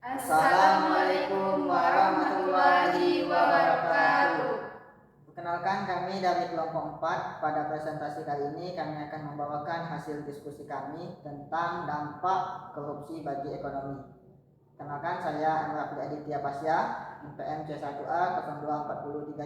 Assalamualaikum warahmatullahi wabarakatuh. Perkenalkan, kami dari kelompok 4. Pada presentasi kali ini kami akan membawakan hasil diskusi kami tentang dampak korupsi bagi ekonomi. Perkenalkan, saya Emrah Aditya Pasya, NPM C1A 024032.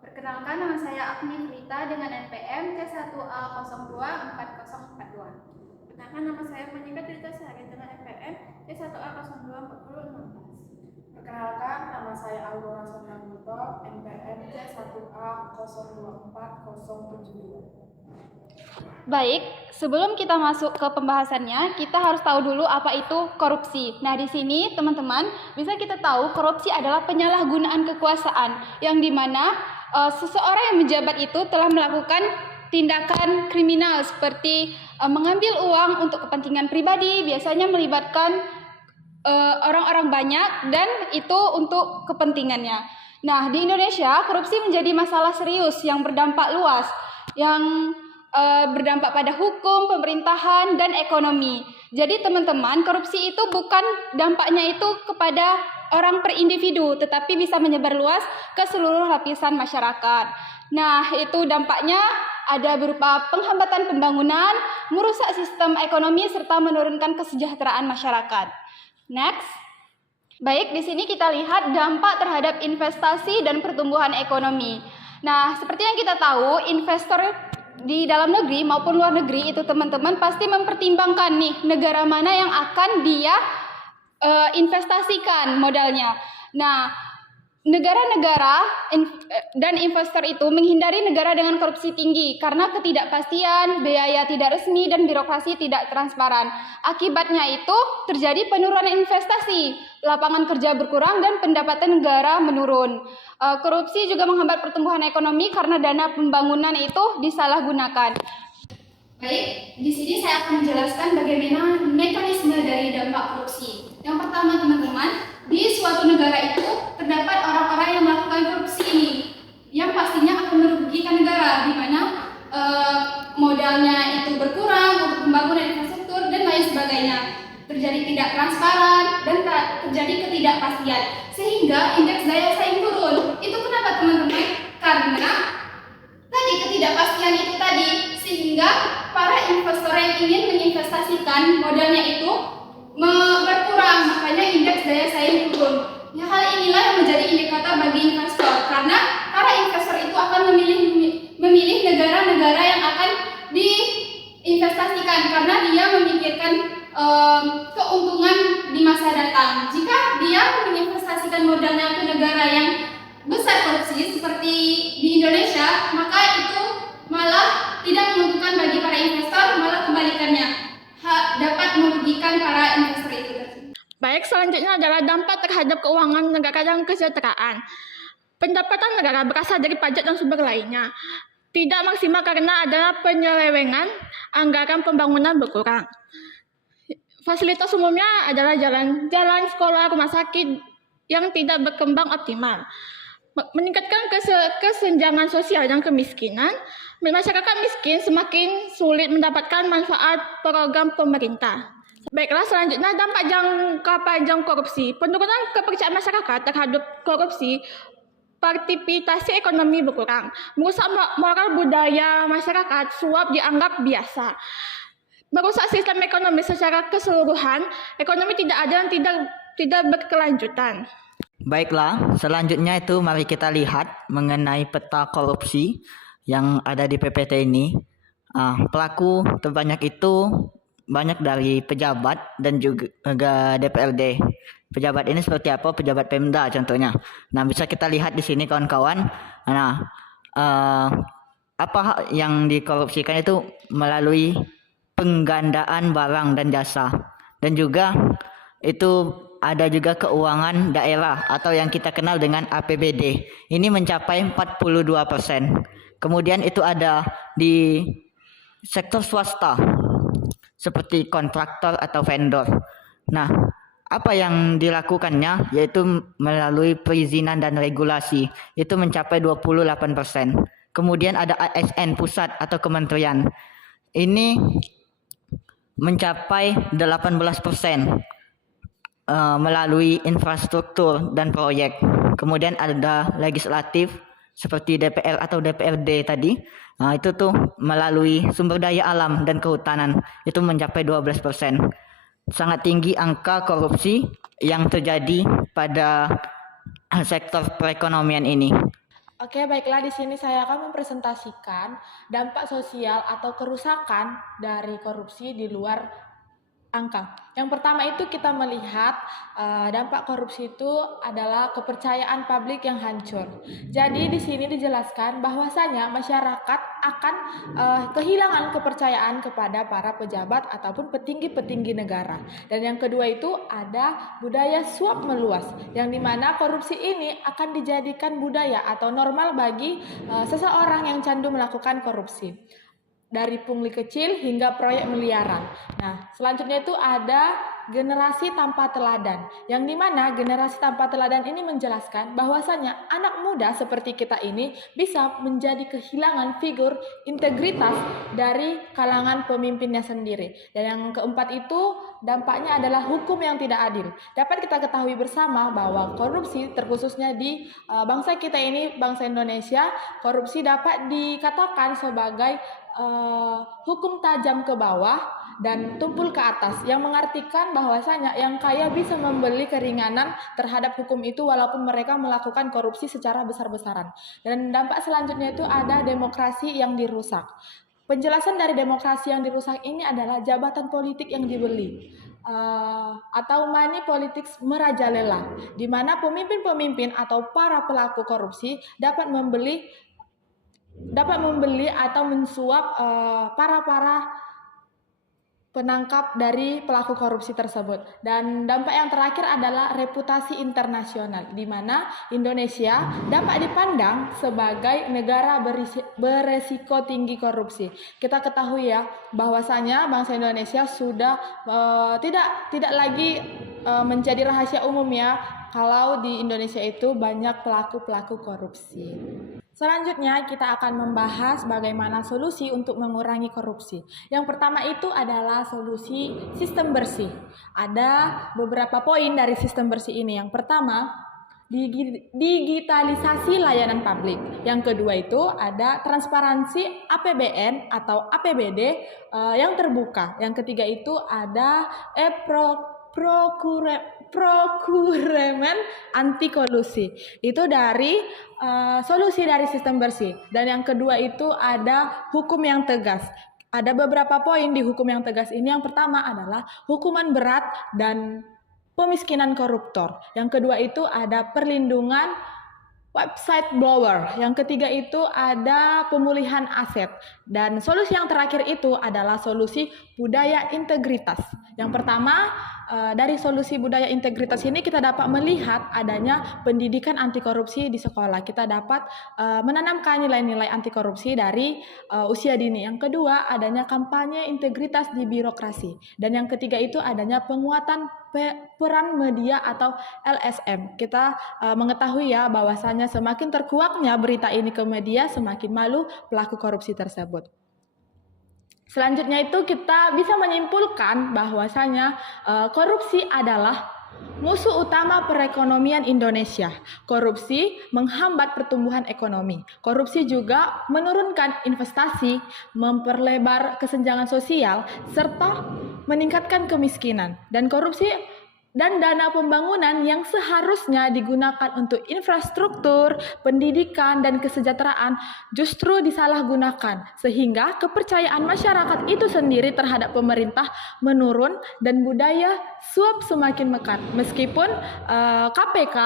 Perkenalkan, nama saya Agni Frita dengan NPM C1A 024042. Perkenalkan, nama saya Monika Trita Sehari dengan NPM C1A 024016. Perkenalkan, nama saya Aurora Sondaguto, NPM C1A 024072. Baik, sebelum kita masuk ke pembahasannya, kita harus tahu dulu apa itu korupsi. Nah, di sini teman-teman bisa kita tahu korupsi adalah penyalahgunaan kekuasaan yang dimana seseorang yang menjabat itu telah melakukan tindakan kriminal seperti mengambil uang untuk kepentingan pribadi, biasanya melibatkan orang-orang banyak dan itu untuk kepentingannya. Nah, di Indonesia korupsi menjadi masalah serius yang berdampak luas, yang berdampak pada hukum, pemerintahan, dan ekonomi. Jadi teman-teman, korupsi itu bukan dampaknya itu kepada orang per individu, tetapi bisa menyebar luas ke seluruh lapisan masyarakat. Nah, itu dampaknya ada berupa penghambatan pembangunan, merusak sistem ekonomi, serta menurunkan kesejahteraan masyarakat. Next. Baik, di sini kita lihat dampak terhadap investasi dan pertumbuhan ekonomi. Nah, seperti yang kita tahu, investor di dalam negeri maupun luar negeri itu teman-teman pasti mempertimbangkan nih negara mana yang akan dia investasikan modalnya. Nah, negara-negara dan investor itu menghindari negara dengan korupsi tinggi karena ketidakpastian, biaya tidak resmi, dan birokrasi tidak transparan. Akibatnya itu terjadi penurunan investasi, lapangan kerja berkurang, dan pendapatan negara menurun. Korupsi juga menghambat pertumbuhan ekonomi karena dana pembangunan itu disalahgunakan. Baik, di sini saya akan menjelaskan bagaimana mekanisme dari dampak korupsi. Yang pertama teman-teman, di suatu negara itu terdapat orang-orang yang melakukan korupsi ini, yang pastinya akan merugikan negara, di mana modalnya itu berkurang untuk pembangunan infrastruktur dan lain sebagainya. Terjadi tidak transparan dan terjadi ketidakpastian, sehingga indeks daya saing turun. Itu kenapa teman-teman? Karena tadi ketidakpastian itu tadi, sehingga para investor yang ingin menginvestasikan modalnya itu berkurang, makanya indeks daya saing turun. Ya, hal inilah yang menjadi indikator bagi investor, karena para investor itu akan memilih negara-negara yang akan diinvestasikan karena dia memikirkan keuntungan di masa datang. Jika dia menginvestasikan modalnya ke negara yang besar korupsi seperti di Indonesia, maka itu malah tidak menguntungkan bagi para investor, malah kebalikannya dapat merugikan para investor itu. Baik, selanjutnya adalah dampak terhadap keuangan negara dan kesejahteraan. Pendapatan negara berasal dari pajak dan sumber lainnya. Tidak maksimal karena adanya penyelewengan, anggaran pembangunan berkurang. Fasilitas umumnya adalah jalan, sekolah, rumah sakit yang tidak berkembang optimal. Meningkatkan kesenjangan sosial dan kemiskinan, masyarakat miskin semakin sulit mendapatkan manfaat program pemerintah. Baiklah, selanjutnya dampak jangka panjang korupsi. Penurunan kepercayaan masyarakat terhadap korupsi, partisipasi ekonomi berkurang, merusak moral budaya masyarakat, suap dianggap biasa. Merusak sistem ekonomi secara keseluruhan, ekonomi tidak ada dan tidak berkelanjutan. Baiklah, selanjutnya itu mari kita lihat mengenai peta korupsi yang ada di PPT ini. Pelaku terbanyak itu banyak dari pejabat dan juga DPRD. Pejabat ini seperti apa? Pejabat Pemda contohnya. Nah, bisa kita lihat di sini kawan-kawan. Nah, apa yang dikorupsikan itu melalui penggandaan barang dan jasa, dan juga itu ada juga keuangan daerah atau yang kita kenal dengan APBD. Ini mencapai 42%. Kemudian itu ada di sektor swasta seperti kontraktor atau vendor. Nah, apa yang dilakukannya yaitu melalui perizinan dan regulasi, itu mencapai 28%. Kemudian ada ASN pusat atau kementerian. Ini mencapai 18%. melalui infrastruktur dan proyek. Kemudian ada legislatif seperti DPR atau DPRD tadi. Nah, itu tuh melalui sumber daya alam dan kehutanan itu mencapai 12%. Sangat tinggi angka korupsi yang terjadi pada sektor perekonomian ini. Oke, baiklah, di sini saya akan mempresentasikan dampak sosial atau kerusakan dari korupsi di luar angka. Yang pertama itu kita melihat dampak korupsi itu adalah kepercayaan publik yang hancur. Jadi di sini dijelaskan bahwasanya masyarakat akan kehilangan kepercayaan kepada para pejabat ataupun petinggi-petinggi negara. Dan yang kedua itu ada budaya suap meluas, yang dimana korupsi ini akan dijadikan budaya atau normal bagi seseorang yang candu melakukan korupsi. Dari pungli kecil hingga proyek miliaran. Nah, selanjutnya itu ada generasi tanpa teladan, yang dimana generasi tanpa teladan ini menjelaskan bahwasanya anak muda seperti kita ini bisa menjadi kehilangan figur integritas dari kalangan pemimpinnya sendiri. Dan yang keempat itu dampaknya adalah hukum yang tidak adil. Dapat kita ketahui bersama bahwa korupsi terkhususnya di bangsa kita ini, bangsa Indonesia, korupsi dapat dikatakan sebagai hukum tajam ke bawah dan tumpul ke atas, yang mengartikan bahwasanya yang kaya bisa membeli keringanan terhadap hukum itu walaupun mereka melakukan korupsi secara besar-besaran. Dan dampak selanjutnya itu ada demokrasi yang dirusak. Penjelasan dari demokrasi yang dirusak ini adalah jabatan politik yang dibeli. Atau money politics merajalela, di mana pemimpin-pemimpin atau para pelaku korupsi dapat membeli atau mensuap para penangkap dari pelaku korupsi tersebut. Dan dampak yang terakhir adalah reputasi internasional, di mana Indonesia dapat dipandang sebagai negara beresiko tinggi korupsi. Kita ketahui ya bahwasanya bangsa Indonesia sudah tidak lagi menjadi rahasia umum ya kalau di Indonesia itu banyak pelaku-pelaku korupsi. Selanjutnya kita akan membahas bagaimana solusi untuk mengurangi korupsi. Yang pertama itu adalah solusi sistem bersih. Ada beberapa poin dari sistem bersih ini. Yang pertama, digitalisasi layanan publik. Yang kedua itu ada transparansi APBN atau APBD yang terbuka. Yang ketiga itu ada prokuremen anti kolusi. Itu dari solusi dari sistem bersih. Dan yang kedua itu ada hukum yang tegas. Ada beberapa poin di hukum yang tegas ini. Yang pertama adalah hukuman berat dan pemiskinan koruptor. Yang kedua itu ada perlindungan website blower. Yang ketiga itu ada pemulihan aset. Dan solusi yang terakhir itu adalah solusi budaya integritas. Yang pertama, dari solusi budaya integritas ini kita dapat melihat adanya pendidikan anti korupsi di sekolah. Kita dapat menanamkan nilai-nilai anti korupsi dari usia dini. Yang kedua, adanya kampanye integritas di birokrasi. Dan yang ketiga itu adanya penguatan peran media atau LSM. Kita mengetahui ya bahwasanya semakin terkuaknya berita ini ke media, semakin malu pelaku korupsi tersebut. Selanjutnya itu kita bisa menyimpulkan bahwasanya korupsi adalah musuh utama perekonomian Indonesia. Korupsi menghambat pertumbuhan ekonomi. Korupsi juga menurunkan investasi, memperlebar kesenjangan sosial, serta meningkatkan kemiskinan. Dan korupsi dan dana pembangunan yang seharusnya digunakan untuk infrastruktur, pendidikan, dan kesejahteraan justru disalahgunakan, sehingga kepercayaan masyarakat itu sendiri terhadap pemerintah menurun dan budaya suap semakin mekat. Meskipun KPK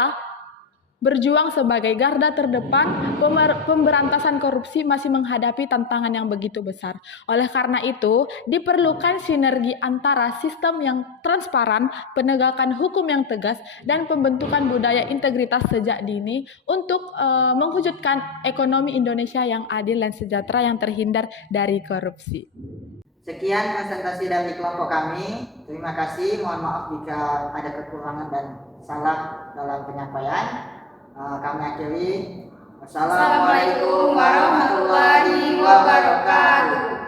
berjuang sebagai garda terdepan, pemberantasan korupsi masih menghadapi tantangan yang begitu besar. Oleh karena itu, diperlukan sinergi antara sistem yang transparan, penegakan hukum yang tegas, dan pembentukan budaya integritas sejak dini untuk mewujudkan ekonomi Indonesia yang adil dan sejahtera yang terhindar dari korupsi. Sekian presentasi dari kelompok kami. Terima kasih. Mohon maaf jika ada kekurangan dan salah dalam penyampaian. Kami akhiri. Wassalamualaikum warahmatullahi wabarakatuh.